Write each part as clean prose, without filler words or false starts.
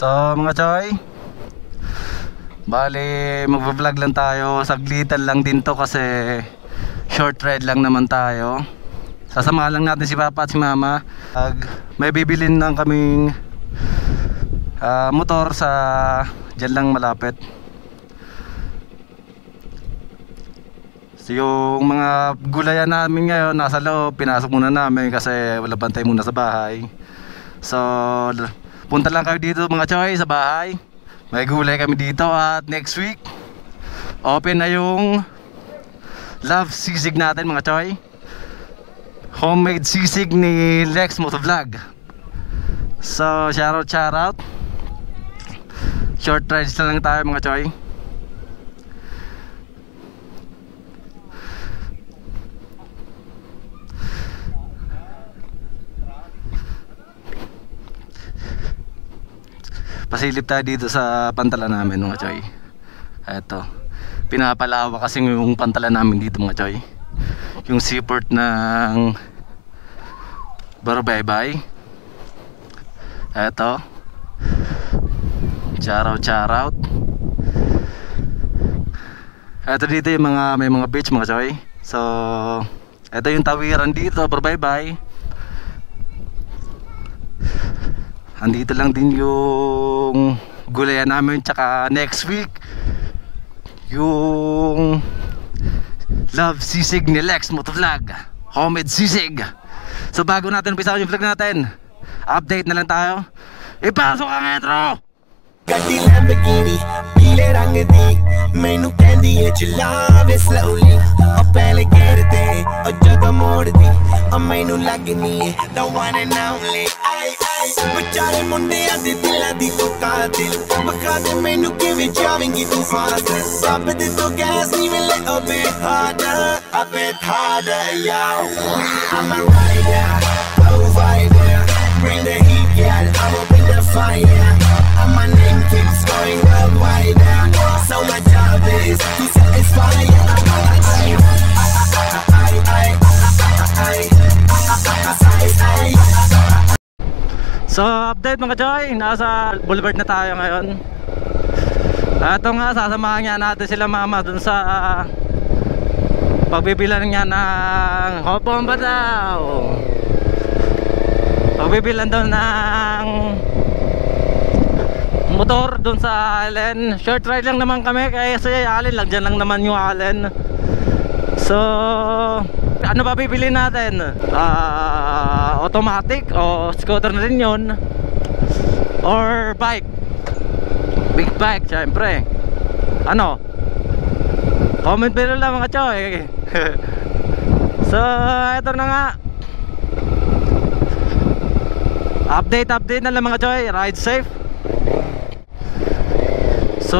So mga choy, bali magva-vlog lang tayo. Saglitan lang din to kasi short ride lang naman tayo. Sasama lang natin si Papa at si Mama. May bibilin lang kaming motor sa dyan lang malapit. So yung mga gulayan namin ngayon nasa loob, pinasok muna namin kasi wala bantay muna sa bahay. So punta lang kayo dito mga choy sa bahay. May gulay kami dito at next week open na yung love sisig natin mga choy. Homemade sisig ni Lex Motovlog. So shout out. Short rides na lang tayo mga choy. Pasilip tayo dito sa pantalan namin mga choy. Eto, pinapalawa kasi yung pantalan namin dito mga choy. Yung seaport ng Barubaybay. Eto, shout out. Eto dito yung may mga beach mga choy. So eto yung tawiran dito Barubaybay. Andito lang din yung gulayan namin. Tsaka next week yung love sisig ni Lex Motovlog, homemade sisig. So bago natin umpisahan yung vlog natin, update na lang tayo. Ipasok ang intro. Gaddi Lamborghini, pile rang di मैनू कहंदी है चला वे slowly ओ पहले गिरदे ओ जगह मोड़ दी ओ मैनू लगनी है the one and only आई बेचारे मुंडियां दे दिलां दी तो कातिल बखा दे मैनू किवें जावेंगी तू फास्ट सब दे तो गैस नी मिले a bit harder yo I'm a rider provider bring the heat girl I will bring the fire and my name keeps going worldwide so my job is to satisfy So update mga choy, nasa boulevard na tayo ngayon. Ito nga, sasamahan nga natin sila Mama dun sa pagbibilan nga ng hopomba daw. Pagbibilan daw ng motor dun sa Allen. Short ride lang naman kami kaya sa Allen lang, dyan lang naman yung Allen. So ano ba bibili natin? Automatic o scooter na rin yun, or bike? Big bike syempre. Ano? Comment below lang mga choy. So eto na nga, update na lang mga choy. Ride safe. So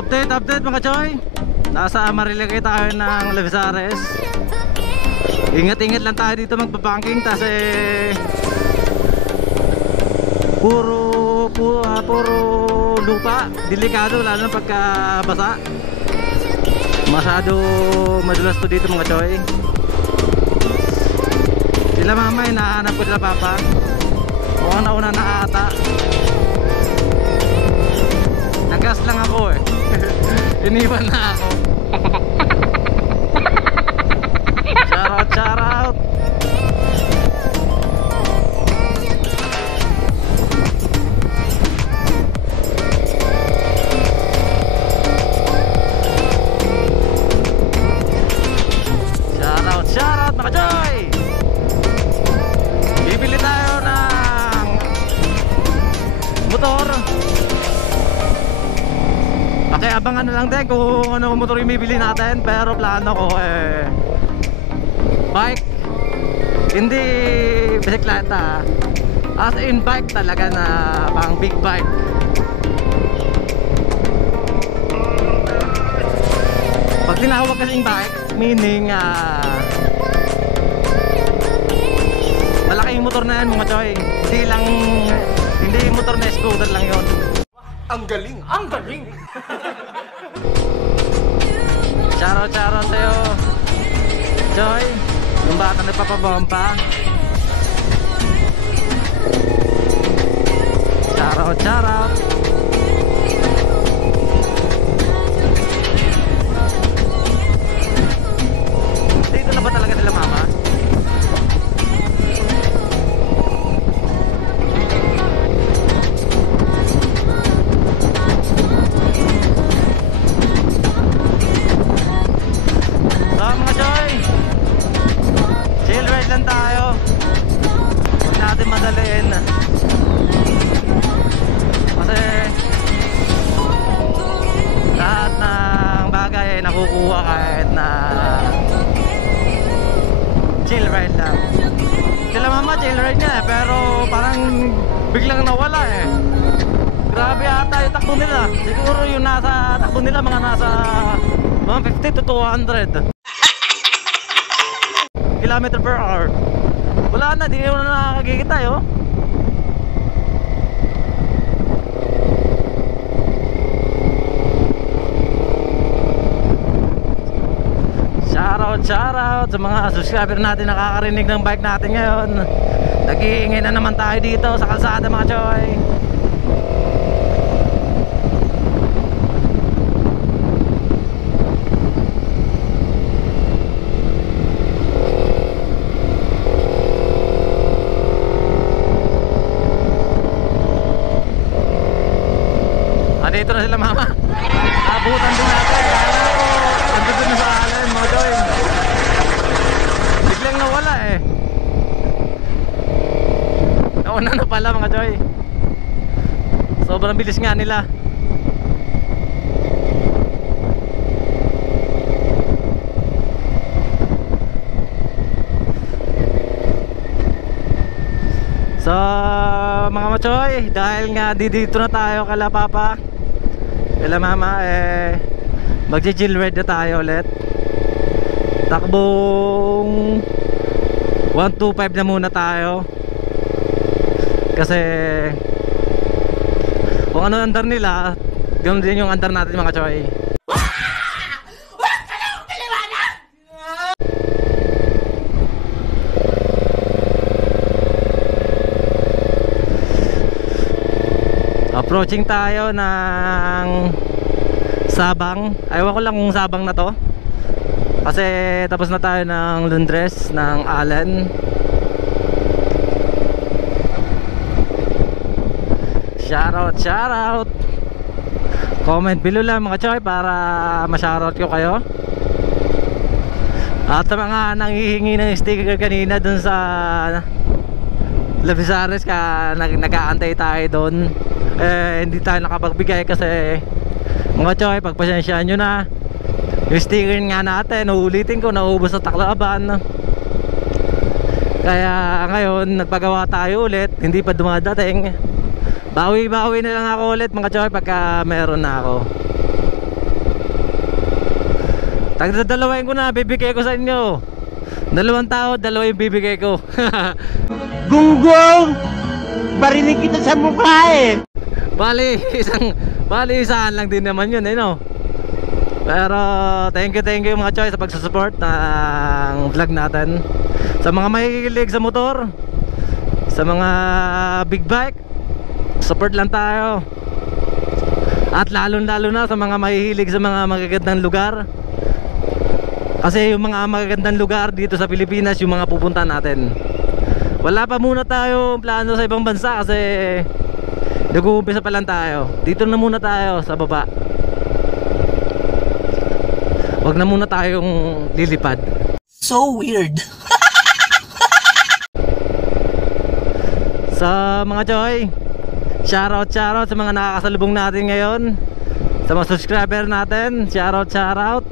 update mga choy, nasa Marilagay tayo ng Lavisares. Ingat lang tayo dito magbabanking kasi puro lupa, delikado lalo pagka basa. Masyado madulas to dito mga choy. Sila Mama ay nahanap ko sila Papa. Mukhang nauna na ata. Nagas lang ako iniwan na ako. Shout out. Shout out mga choy. Bibili tayo ng motor. Pakiabangan na lang din kung ano motor yung bibili natin. Pero plano ko bike, hindi bisikleta, as in bike talaga na pang big bike. Pag tinawag kasing bike, meaning malaki yung motor na yan mga choy. Hindi motor na scooter lang yon. ang galing Charo sa'yo Joy, yung bata nagpapabomba. shout out. Dito na ba talaga sila mama? So mga choy, chill ride lang tayo. Huwag natin madaliin. Kasi lahat ng bagay ay nakukuha kahit na chill ride lang. Sila mama chill ride niya pero parang biglang nawala eh. Grabe ata yung takbo nila. Siguro yung nasa takbo nila mga nasa 150 to 200 kilometer per hour. Wala na, di na nakakagigita yo. Shoutout sa mga subscriber natin nakakarinig ng bike natin ngayon. Nag-iingay na naman tayo dito sa kalsada mga choy. Dito na sila mama. Abutan din natin. Kala ko andun na sa alin mga choy. Biglang nawala eh. Nauna na pala mga choy. Sobrang bilis nga nila. So mga machoy, dahil nga dito na tayo kala papa, kala mama, magji-chill ride na tayo ulit. Takbong 125 na muna tayo. Kasi kung ano andar nila, ganoon din yung andar natin mga choy. Approaching tayo ng Sabang. Ayaw ko lang kung Sabang na to. Kasi tapos na tayo ng Lundres, ng Allen. Shoutout. Comment below lang mga choy para ma-shoutout ko kayo. At sa mga nanghihingi ng sticker kanina dun sa Lavisares ka, nag-aantay tayo dun. Hindi tayo nakapagbigay kasi mga choy, pagpasensyaan nyo na. Yung sticker nga natin, uulitin ko, naubos sa Tacloban. Kaya ngayon nagpagawa tayo ulit, hindi pa dumadating. Bawi na lang ako ulit mga choy pagka meron na ako. Tagdadalawain ko na, bibigay ko sa inyo. 2 tao, 2 yung bibigay ko. Gunggong! Barinig kita sa mukha eh! Bali isaan lang din naman yun eh no. Pero thank you mga choy sa pagsusupport ng vlog natin. Sa mga mahilig sa motor, sa mga big bike, support lang tayo. At lalo na sa mga mahilig sa mga magagandang lugar. Kasi yung mga magagandang lugar dito sa Pilipinas yung mga pupuntahan natin. Wala pa muna tayo plano sa ibang bansa kasi nag-uumpisa pa lang tayo. Dito na muna tayo sa baba. Huwag na muna tayong lilipad. So weird. Sa mga choy, shoutout sa mga nakakasalubong natin ngayon. Sa mga subscriber natin, shoutout.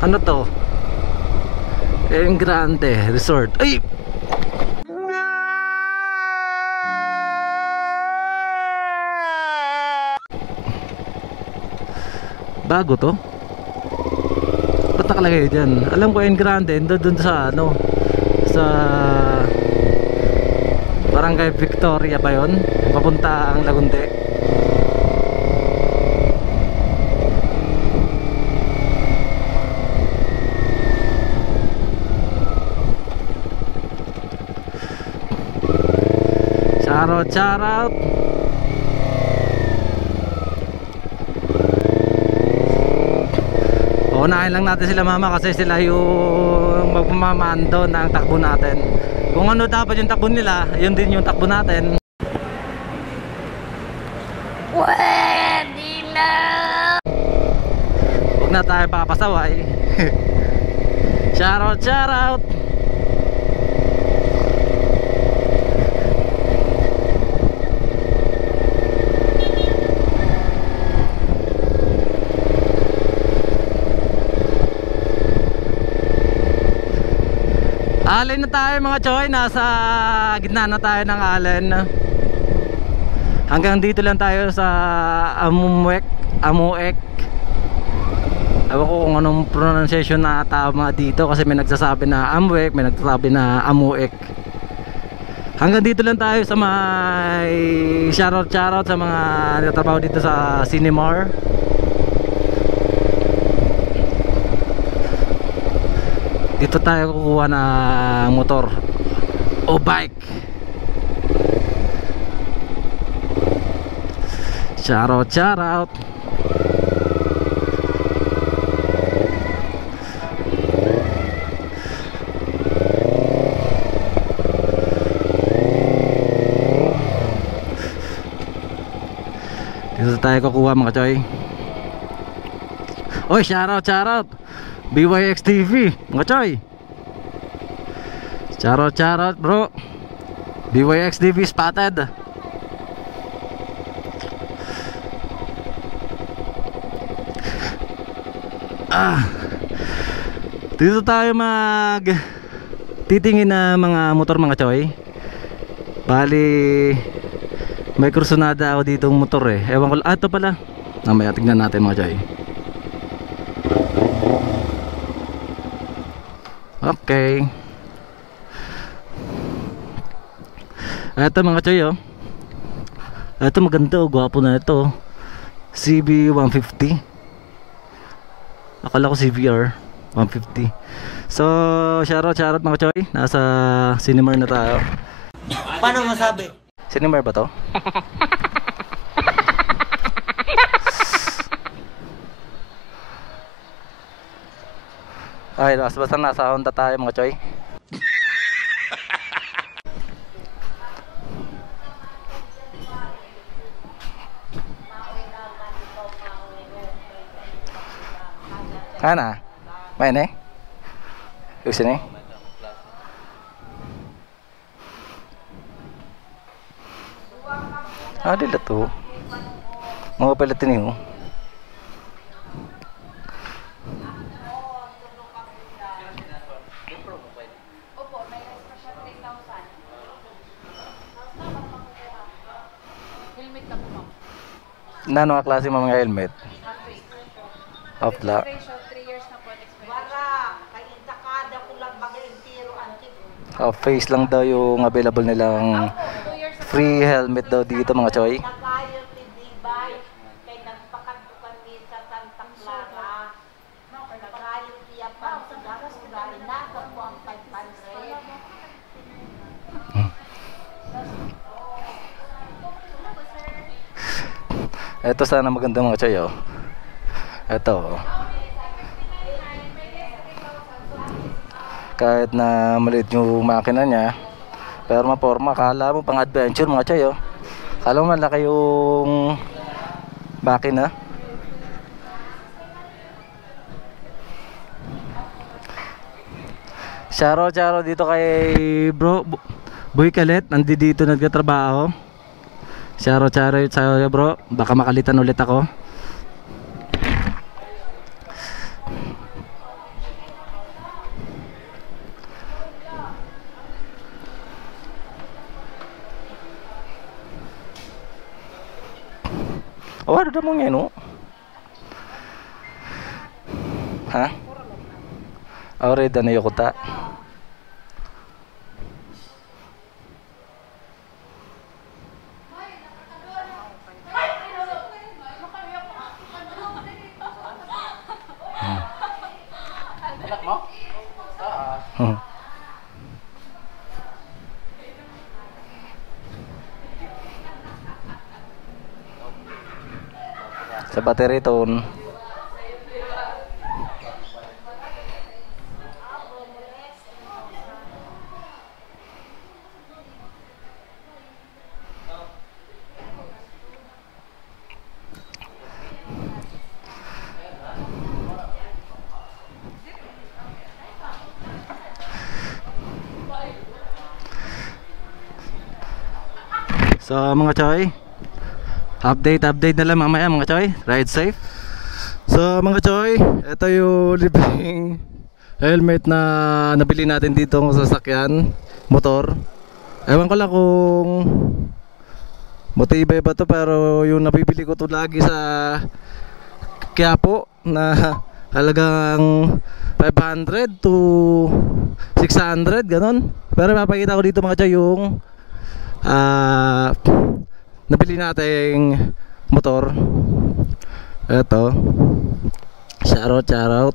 Ano to? El Grande Resort. Ay! Bago to? Ba't nakalagay dyan? Alam ko El Grande, doon sa ano, sa Barangay Victoria ba yun? Papunta ang Lagunde. Shout out. Unahin lang natin sila mama kasi sila yung magmamando ng takbo natin. Kung ano dapat yung takbo nila, yun din yung takbo natin. Pwede na! Huwag na tayo papasaway. Shout out, shout out. Allen na tayo mga choy, nasa gitna na tayo ng Allen. Hanggang dito lang tayo sa Amuek. Ewan ko kung anong pronunciation na tama dito kasi may nagsasabi na Amuek, may nagsasabi na Amuek. Hanggang dito lang tayo sa may shoutout sa mga nagtatrabaho dito sa Cinemar. Dito tayo kukuha ng motor o bike. Shout out. Dito tayo kukuha mga choy. Oy, shout out. BYX TV, mga choy. Shout out bro. BYX TV spotted. Dito tayo titingin na mga motor mga choy. Bali may kursunada ako ditong motor eh. Ewan ko, ito pala. Mamaya tignan natin mga choy. Okay. Ito mga choy oh. Ito maganda oh, gwapo na ito. CB150. Akala ko CBR 150. So shoutout mga choy. Nasa Cinemar na tayo. Paano masabi? Cinemar ba to? Ay, basta nasa Honda tayo mga choy. Ana, main eh? Yung sini? Dila to. Mga palatin niyo. Nano nga klase mga helmet? Opla. Face lang daw yung available nilang free helmet daw dito mga choy. Ito sana maganda mga choy oh. Ito oh. Kahit na maliit yung makina niya, pero maporma, kala mo pang adventure mga choy oh. Kala mo malaki yung makina. Sharo dito kay bro Boy Kalet, nandito nagtatrabaho. Sharo sa'yo bro, baka makalitan ulit ako. Oh, ada mo ngayon, no? Ha? Already na yung kuta. sa battery tone. So mga choy, update na lang mamaya mga choy. Ride safe. So mga choy, ito yung libreng helmet na nabili natin dito sa sasakyan, motor. Ewan ko lang kung matibay ba to, pero yung nabibili ko to lagi sa Quiapo na halagang 500 to 600 ganon. Pero mapakita ko dito mga choy yung nabili nating motor. Ito, shoutout.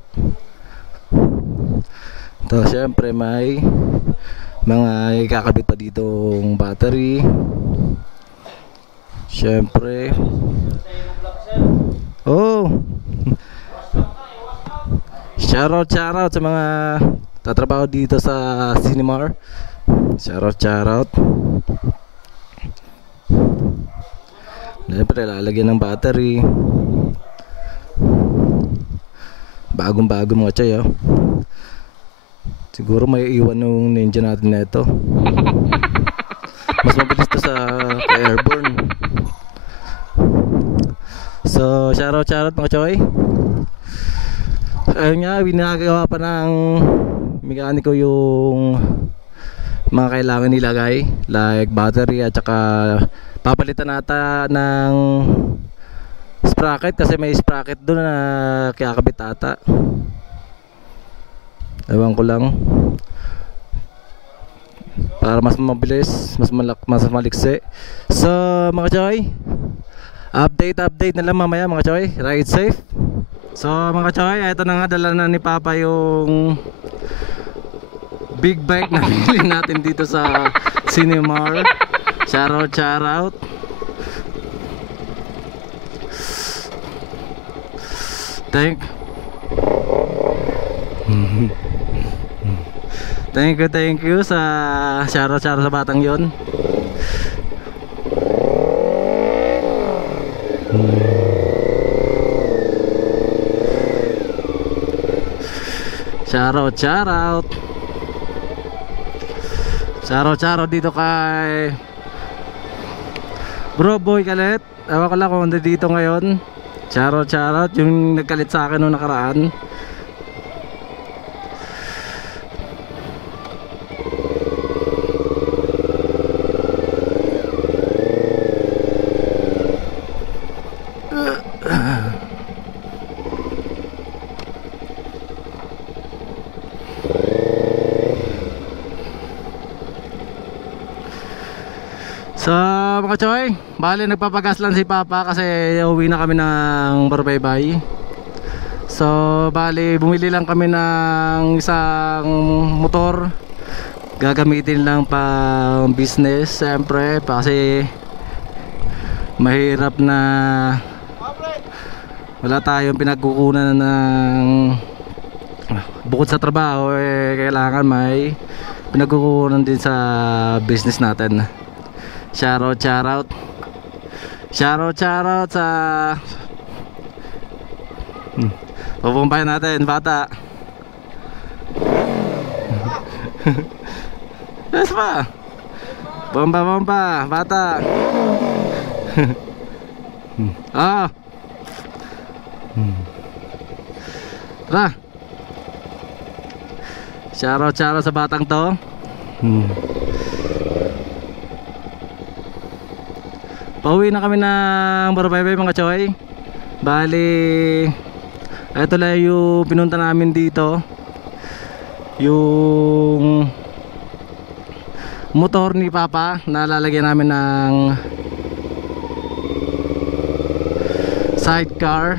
Ito syempre may mga ikakabit pa ditong battery. Syempre, oh, shoutout sa mga tatrabaho dito sa Cinemar. Shoutout. Siyempre lalagyan ng battery. Bagong-bago mga choy, oh. Siguro may iwan nung ninja natin na ito. Mas mabilis to sa airborne. So shoutout mga choy. Ayun nga, binagawa pa ng mekaniko yung mga kailangan nilagay, like battery at saka papalitan nata ng sprocket kasi may sprocket doon na kakabit ata. Ewan ko lang, para mas mabilis, mas maliksi. So mga choy, update na lang mamaya mga choy. Ride safe. So mga choy, ito na nga, dala na ni Papa yung big bike na bilhin natin dito sa Cinemar. Shoutout. Thank you sa shoutout sa batang yon. Shoutout dito kay Bro Boy Kalit. Ewan ko lang kung dito ngayon. Shoutout yung nagkalit sa akin noong nakaraan. So mga choy, bali nagpapagas lang si Papa kasi uwi na kami ng Barbaybay. So bali bumili lang kami ng isang motor, gagamitin lang pang business siyempre kasi mahirap na wala tayong pinagkukunan ng bukod sa trabaho, kailangan may pinagkukunan din sa business natin. Shoutout sa pupumpayan natin bata. Yes pa. Bomba bata. Ah. Tara. Shoutout sa batang to. Pauwi na kami ng Barbaybay mga choy. Bali, ito lang yung pinunta namin dito, yung motor ni Papa na lalagyan namin ng sidecar.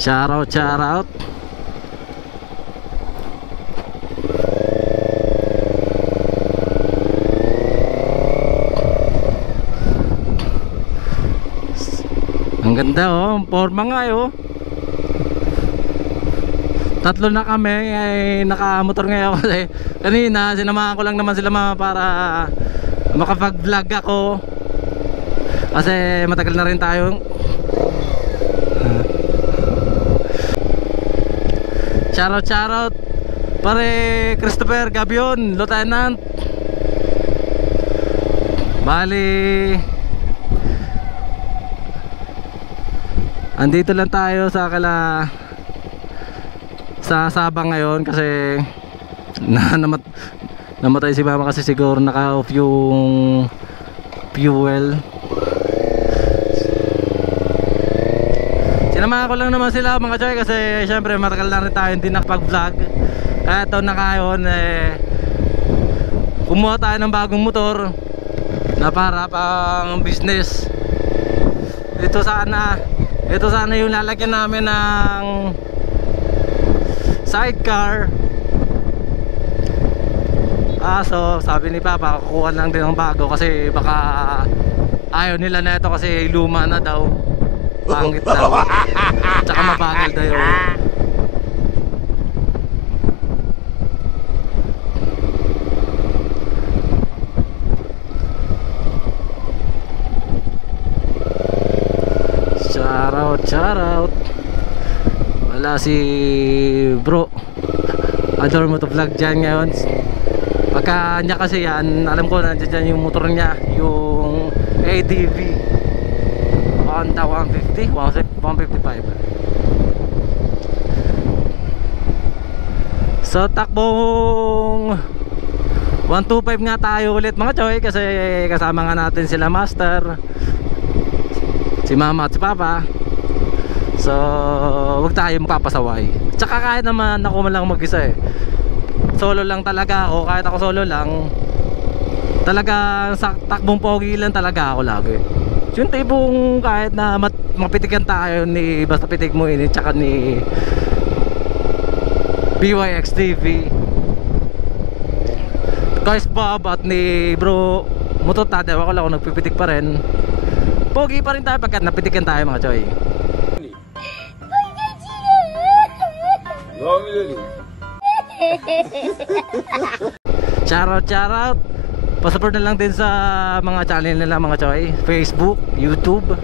Shoutout. Ang ganda oh, forma nga oh. Tatlo na kami ay nakamotor ngayon kasi kanina sinamahan ko lang naman sila mama para makapag-vlog ako. Kasi matagal na rin tayo. Shoutout pare Christopher Gabion, Lieutenant. Bali andito lang tayo sa Sabang ngayon kasi namatay si mama kasi siguro naka-off yung fuel. Sinamahan ko lang naman sila mga choy kasi syempre matagal na rin tayo hindi nakapag-vlog. Kaya ito na ngayon kumuha tayo ng bagong motor na para pang business. Ito sana yung lalagyan namin ng sidecar. So sabi ni Papa kukuha lang din ng bago kasi baka ayaw nila na ito kasi luma na daw, pangit daw, tsaka mabagal daw. Shoutout wala si bro adore mo to vlog dyan ngayon. Pagka niya kasi yan, alam ko nandiyan dyan yung motor niya, yung ADV Honda 150, 155. So takbong 125 nga tayo ulit mga choy kasi kasama nga natin sila Master, si Mama at si Papa. So huwag tayo magpapasaway. Tsaka kahit naman ako man lang mag-isa solo lang talaga ako, kahit ako solo lang talaga, sa takbong pogi lang talaga ako lagi. Yung tipong kahit na mapitikan tayo ni Basta Pitik Mo ini tsaka ni BYX TV, guys Bob at ni Bro Motot Tadew, ako lang ako nagpipitik pa rin. Pogi pa rin tayo pagkat napitikan tayo mga choy. Shoutout pa-support na lang din sa mga channel nila mga choy, Facebook, YouTube.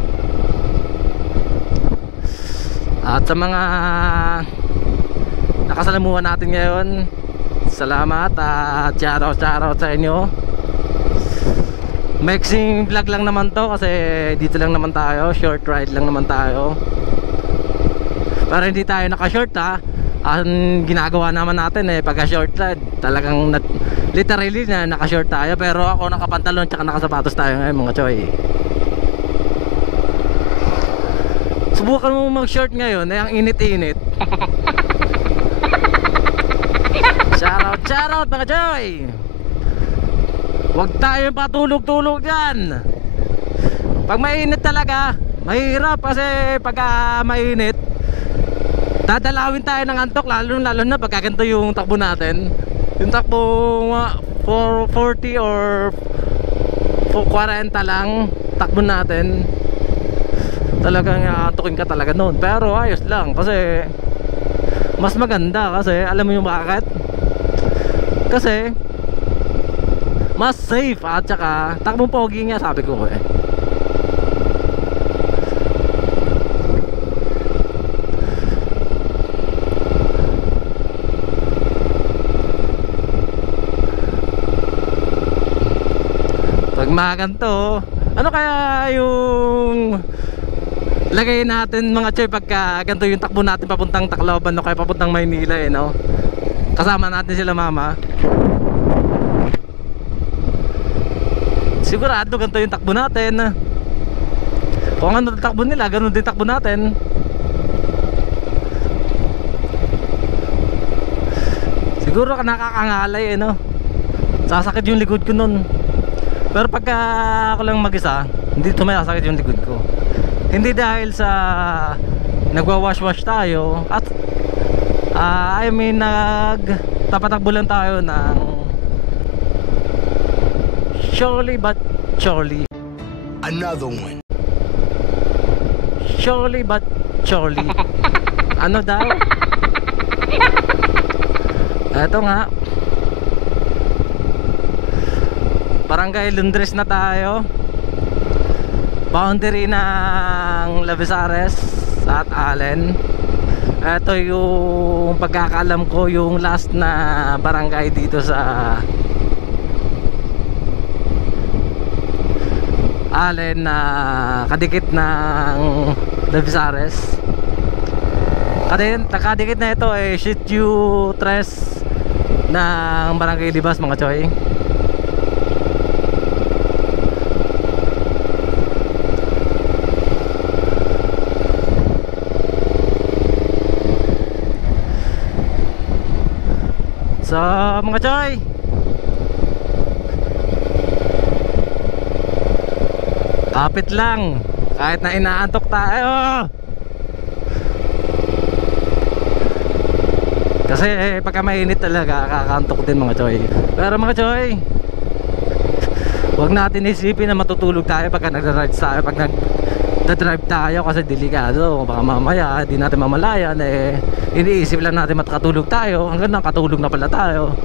At sa mga nakasalamuhan natin ngayon, salamat at shoutout sa inyo. Mixing vlog lang naman to kasi dito lang naman tayo, short ride lang naman tayo. Para hindi tayo naka-short ang ginagawa naman natin pagka short ride talagang literally na naka-short tayo, pero ako nakapantalon tsaka nakasapatos tayo ngayon mga choy. Subukan mo mag-short ngayon ang init-init. Shoutout mga choy. Huwag tayong patulog-tulog dyan. Pag mainit talaga mahirap kasi pagka mainit dadalawin tayo ng antok, lalo na pagka ganito yung takbo natin. Yung takbo 440 or 40 lang takbo natin, talagang antokin ka talaga noon. Pero ayos lang kasi mas maganda kasi alam mo yung bakit? Kasi mas safe at saka takbong pogi nga sabi ko Pag maganto, ano kaya yung lagay natin mga choy pagka ganito yung takbo natin papuntang Tacloban o kaya papuntang Maynila no? Kasama natin sila mama. Sigurado ganito yung takbo natin. Kung ano takbo nila, ganun din takbo natin. Siguro nakakangalay no? Sasakit yung likod ko nun. Pero pagka ako lang mag-isa, hindi tumayasakit yung likod ko. Hindi dahil sa nagwawash-wash tayo at nagtapatakbo lang tayo ng surely but surely. Another one. Surely but surely. Ano daw? Eto nga. Barangay Lundres na tayo. Boundary ng Lavisares at Allen. Ito yung pagkakaalam ko, yung last na barangay dito sa Allen na kadikit ng Lavisares. Kadikit na ito eh, Sitio 3 ng Barangay Libas, mga choy. So mga choy, kapit lang kahit na inaantok tayo. Kasi pagka mainit talaga kakaantok din, mga choy. Pero mga choy, huwag natin isipin na matutulog tayo pagka nag-drive tayo. Pag nag-drive tayo kasi delikado, baka mamaya di natin mamalayan eh, iniisip lang natin matakatulog tayo, hanggang nakatulog na pala tayo.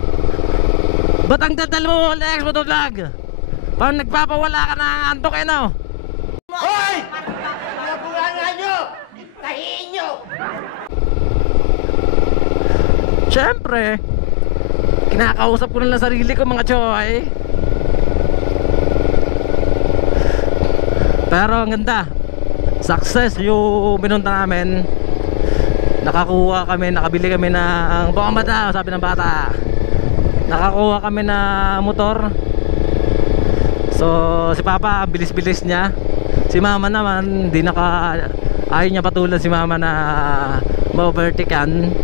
Ba't ang dadal mo, Lex Motovlog? Parang nagpapawala ka ng antok eh, no? Hoy! Nabulangan nyo! Tahiin nyo! Siyempre, kinakausap ko na lang sarili ko, mga choy. Pero ang ganda, success yung binunta namin. Nakakuha kami, nakabili kami ng bomba daw, sabi ng bata. Nakakuha kami ng motor. So si Papa, bilis-bilis niya. Si Mama naman, ayaw niya patulan si Mama na ma-overtaken.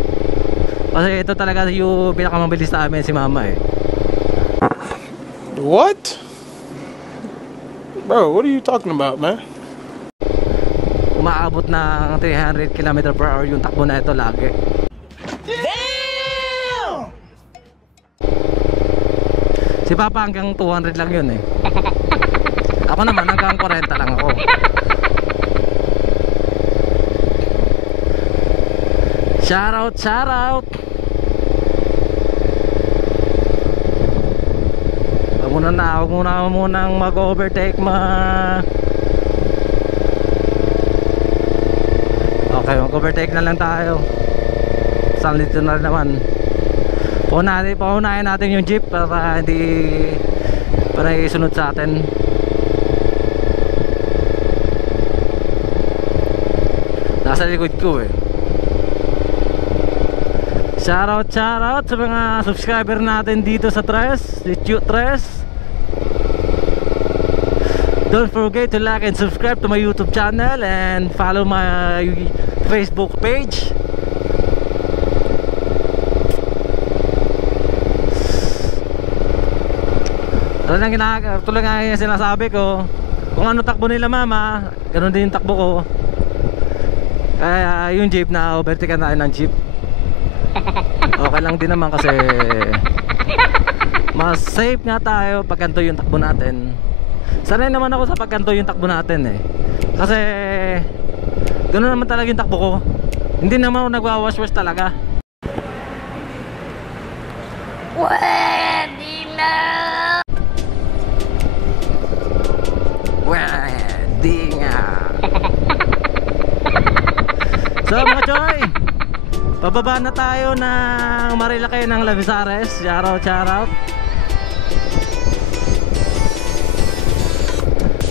Kasi ito talaga yung pinakamabilis sa amin, si Mama eh. What? Bro, what are you talking about, man? Umaabot ng 300 km/h yung takbo na ito lagi. Damn! Si Papa hanggang 200 lang yun eh. Ako naman hanggang 40 lang ako. Shoutout, shoutout. Huwag munang mag-overtake Okay, mag-overtake na lang tayo. Saan dito na naman. Paunahin natin yung jeep para isunod sa atin. Nasa likod ko eh. Shoutout sa mga subscriber natin dito sa Sitio 3. Don't forget to like and subscribe to my YouTube channel and follow my Facebook page. Tulad nga yung sinasabi ko, kung ano takbo nila Mama, ganun din yung takbo ko. Kaya yung jeep, na overtaken tayo ng jeep. Okay lang din naman kasi mas safe nga tayo pag ganito yung takbo natin. Sanay naman ako sa pag ganito yung takbo natin eh. Kasi ganoon naman talaga yung takbo ko. Hindi naman ako nagwawash-wash talaga. Pwede na! Pwede nga. So mga choy, pababa na tayo ng Marilaki ng Lavisares. Shoutout.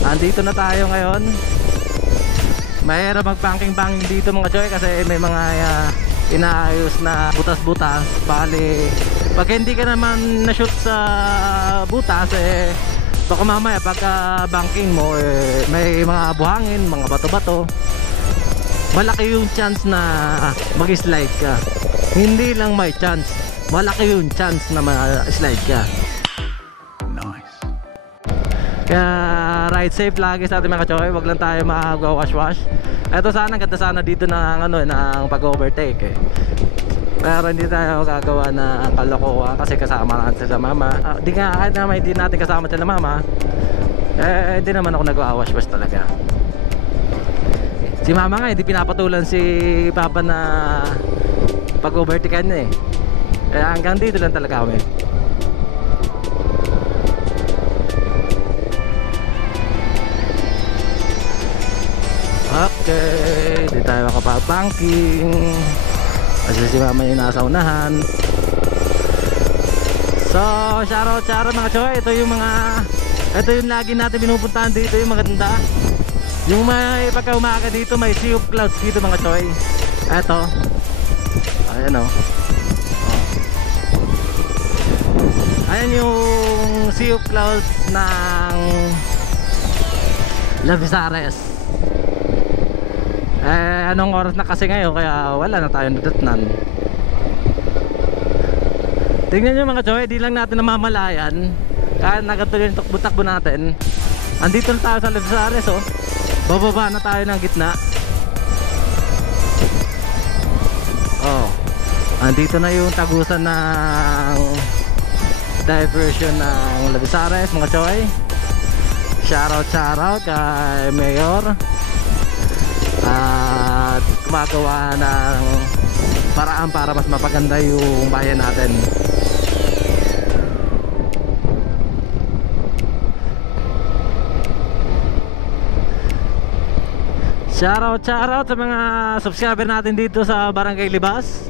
Andito na tayo ngayon. Mahirap mag-banking dito, mga choy, kasi may mga inaayos na butas-butas. Bali, pag hindi ka naman na-shoot sa butas eh, baka mamaya pagka banking mo eh, may mga buhangin, mga bato-bato. Malaki yung chance na mag-slide ka. Hindi lang may chance, malaki yung chance na mag-slide ka. Nice. Kaya ride safe lagi sa ating mga choy. Wag lang tayo mag-wash-wash. Eto sana, ganda sana dito ng pag-overtake eh. Pero hindi tayo gagawa na kalokohan kasi kasama natin sila Mama. Di nga, kahit naman hindi natin kasama sila Mama, eh hindi naman ako nag-wash-wash talaga. Si mama nga hindi pinapatulan si papa na pag-overtaken niya eh. Kaya hanggang dito lang talaga kami. Okay, di tayo makapag-banking kasi si mama yung nasa unahan. So, shoutout mga choy. Ito yung lagi natin pinupuntahan dito, yung maganda. Yung may pagka-umaga dito, may sea of clouds dito mga choy. Ito. Ayan o. Ayan yung sea of clouds ng Lavisares. Anong oras na kasi ngayon, kaya wala na tayong nadatnan. Tingnan nyo mga choy, di lang natin namamalayan. Kaya nagatuloy yung takbo-takbo natin. Andito na tayo sa Lavisares oh. Bababa na tayo ng gitna. Oh, andito na yung tagusan ng diversion ng Lavisares mga choy. Shoutout kay Mayor at gumagawa ng paraan para mas mapaganda yung bayan natin. Shoutout sa mga subscriber natin dito sa Barangay Libas.